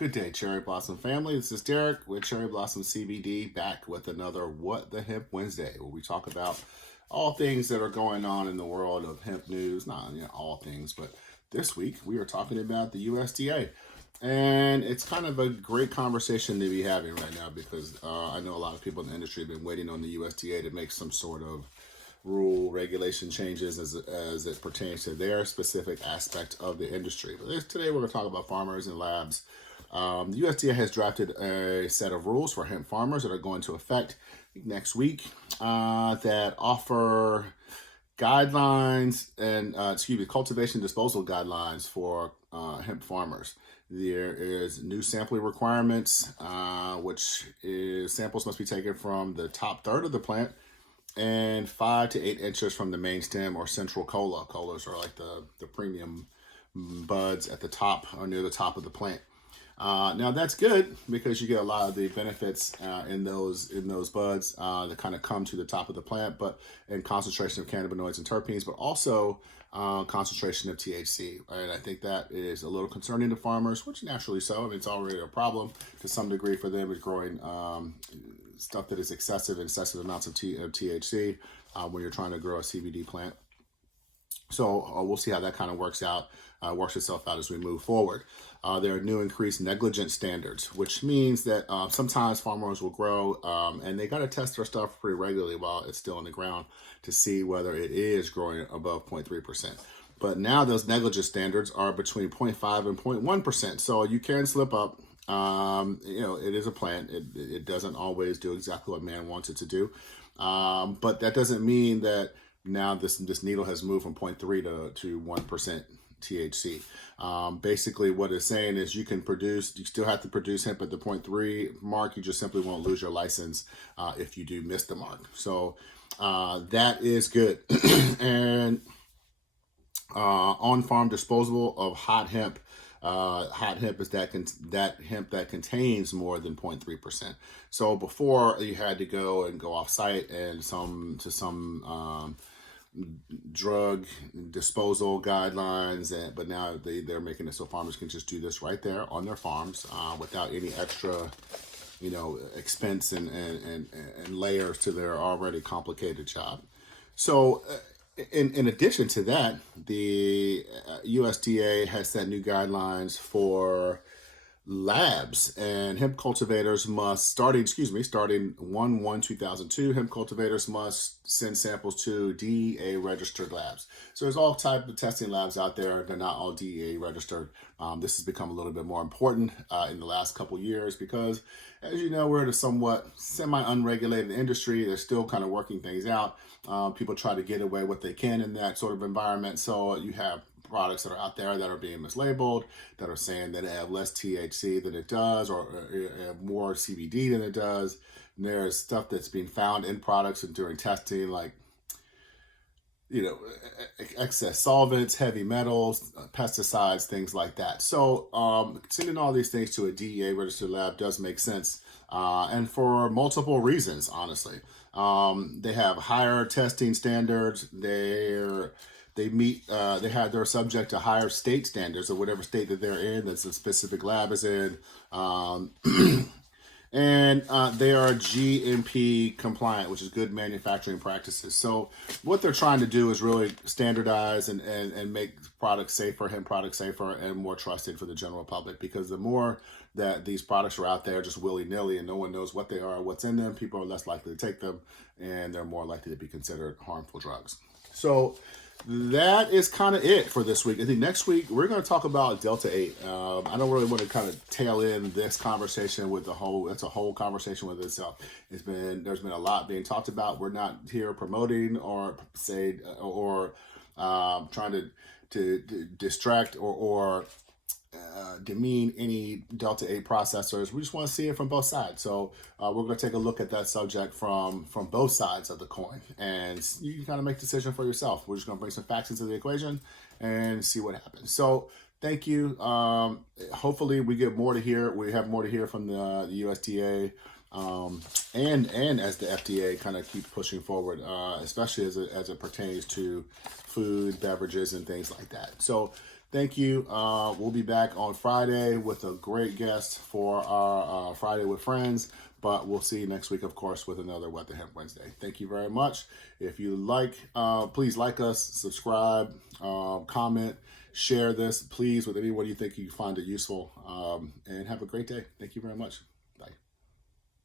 Good day, Cherry Blossom family. This is Derek with Cherry Blossom CBD, back with another What the Hemp Wednesday, where we talk about all things that are going on in the world of hemp news. Not all things, but this week we are talking about the USDA. And it's kind of a great conversation to be having right now because I know a lot of people in the industry have been waiting on the USDA to make some sort of rule regulation changes as it pertains to their specific aspect of the industry. But today we're going to talk about farmers and labs. The USDA has drafted a set of rules for hemp farmers that are going to affect next week that offer guidelines and cultivation disposal guidelines for hemp farmers. There is new sampling requirements, which is samples must be taken from the top third of the plant and 5 to 8 inches from the main stem or central cola. Colas are like the premium buds at the top or near the top of the plant. Now that's good because you get a lot of the benefits in those buds that kind of come to the top of the plant, but in concentration of cannabinoids and terpenes, but also concentration of THC. And I think that is a little concerning to farmers, which naturally so. I mean, it's already a problem to some degree for them with growing stuff that is excessive amounts of THC when you're trying to grow a CBD plant. So we'll see how that kind of works itself out as we move forward. There are new increased negligence standards, which means that sometimes farmers will grow and they got to test their stuff pretty regularly while it's still in the ground to see whether it is growing above 0.3%. But now those negligence standards are between 0.5 and 0.1%. So you can slip up. It is a plant. It doesn't always do exactly what man wants it to do. But that doesn't mean that now this needle has moved from 0.3 to 1% THC. Basically what it's saying is you still have to produce hemp at the 0.3 mark. You just simply won't lose your license if you do miss the mark. So that is good. And on-farm disposable of hot hemp. Hot hemp is that hemp that contains more than 0.3%. So before you had to go off site and some drug disposal guidelines, but now they're making it so farmers can just do this right there on their farms without any extra expense and layers to their already complicated job. So in addition to that, the USDA has set new guidelines for labs, and hemp cultivators must, starting 1/1/2002, hemp cultivators must send samples to DEA registered labs. So there's all types of testing labs out there. They're not all DEA registered. This has become a little bit more important in the last couple years because, as you know, we're in a somewhat semi-unregulated industry. They're still kind of working things out. People try to get away what they can in that sort of environment. So you have products that are out there that are being mislabeled, that are saying that it have less THC than it does, or more CBD than it does. And there's stuff that's being found in products and during testing, like excess solvents, heavy metals, pesticides, things like that. So sending all these things to a DEA registered lab does make sense, and for multiple reasons, honestly. They have higher testing standards. They're subject to higher state standards of whatever state that they're in, that the specific lab is in. And they are GMP compliant, which is good manufacturing practices. So what they're trying to do is really standardize and make products safer, hemp products safer and more trusted for the general public, because the more that these products are out there just willy-nilly and no one knows what they are, what's in them, people are less likely to take them and they're more likely to be considered harmful drugs. So that is kind of it for this week. I think next week we're going to talk about Delta 8. I don't really want to kind of tail in this conversation with it's a whole conversation with itself. There's been a lot being talked about. We're not here promoting or trying to distract or demean any Delta 8 processors. We just want to see it from both sides. So we're going to take a look at that subject from both sides of the coin, and you can kind of make a decision for yourself. We're just going to bring some facts into the equation and see what happens. So thank you. Hopefully we get more to hear. We have more to hear from the USDA and as the FDA kind of keep pushing forward, especially as it pertains to food, beverages, and things like that. So Thank you. We'll be back on Friday with a great guest for our Friday with Friends. But we'll see you next week, of course, with another What the Hemp Wednesday. Thank you very much. If you like, please like us, subscribe, comment, share this, please, with anyone you think you find it useful. And have a great day. Thank you very much.